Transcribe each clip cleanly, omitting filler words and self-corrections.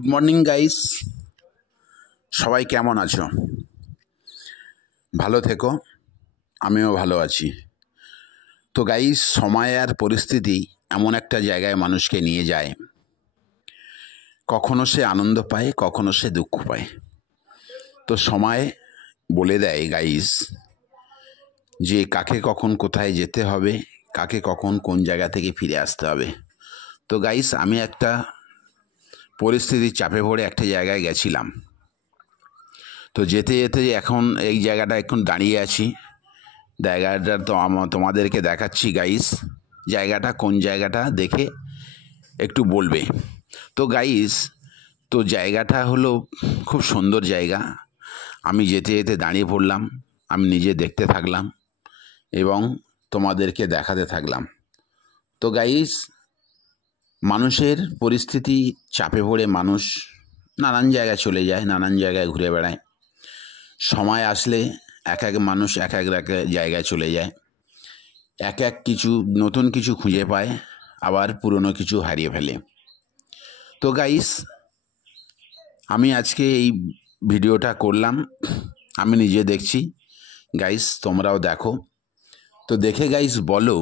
Good morning guys, সবাই কেমন আছো? ভালো থেকো, আমিও ভালো আছি। তো গাইস, সময় আর পরিস্থিতি এমন একটা জায়গায় মানুষকে নিয়ে যায়, কখনো সে আনন্দ পায়, কখনো সে দুঃখ পায়। তো সময় বলে দেয় গাইস যে কাকে কখন কোথায় যেতে হবে, কাকে কখন কোন জায়গা থেকে ফিরে আসতে হবে। তো গাইস, আমি একটা পরিস্থিতির চাপে পড়ে একটা জায়গায় গেছিলাম। তো যেতে যেতে এখন এই জায়গাটা এখন দাঁড়িয়ে আছি। জায়গাটা তো তোমাদেরকে দেখাচ্ছি গাইস। জায়গাটা কোন জায়গাটা দেখে একটু বলবে। তো গাইস, তো জায়গাটা হলো খুব সুন্দর জায়গা। আমি যেতে যেতে দাঁড়িয়ে পড়লাম, আমি নিজে দেখতে থাকলাম এবং তোমাদেরকে দেখাতে থাকলাম। তো গাইস, মানুষের পরিস্থিতি চাপে পড়ে মানুষ নানান জায়গায় চলে যায়, নানান জায়গায় ঘুরে বেড়ায়। সময় আসলে এক এক মানুষ এক এক জায়গায় চলে যায়, এক এক কিছু নতুন কিছু খুঁজে পায়, আবার পুরনো কিছু হারিয়ে ফেলে। তো গাইস, আমি আজকে এই ভিডিওটা করলাম, আমি নিজে দেখছি। গাইস, তোমরাও দেখো। তো দেখে গাইস বলো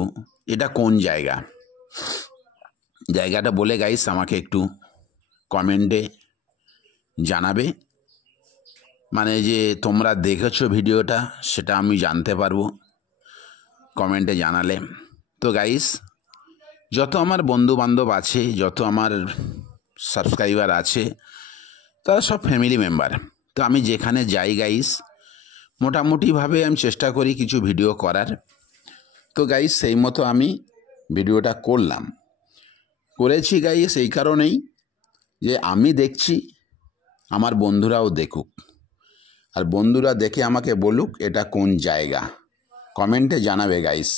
এটা কোন জায়গা। জায়গাটা বলে গাইস আমাকে একটু কমেন্টে জানাবে, মানে যে তোমরা দেখেছো ভিডিওটা সেটা আমি জানতে পারবো কমেন্টে জানালে। তো গাইস, যত আমার বন্ধু বান্ধব আছে, যত আমার সাবস্ক্রাইবার আছে, তারা সব ফ্যামিলি মেম্বার। তো আমি যেখানে যাই গাইস, মোটামুটিভাবে আমি চেষ্টা করি কিছু ভিডিও করার। তো গাইস, সেই মতো আমি ভিডিওটা করেছি গাইস এই কারণেই যে আমি দেখছি, আমার বন্ধুরাও দেখুক, আর বন্ধুরা দেখে আমাকে বলুক এটা কোন জায়গা। কমেন্টে জানাবে গাইস।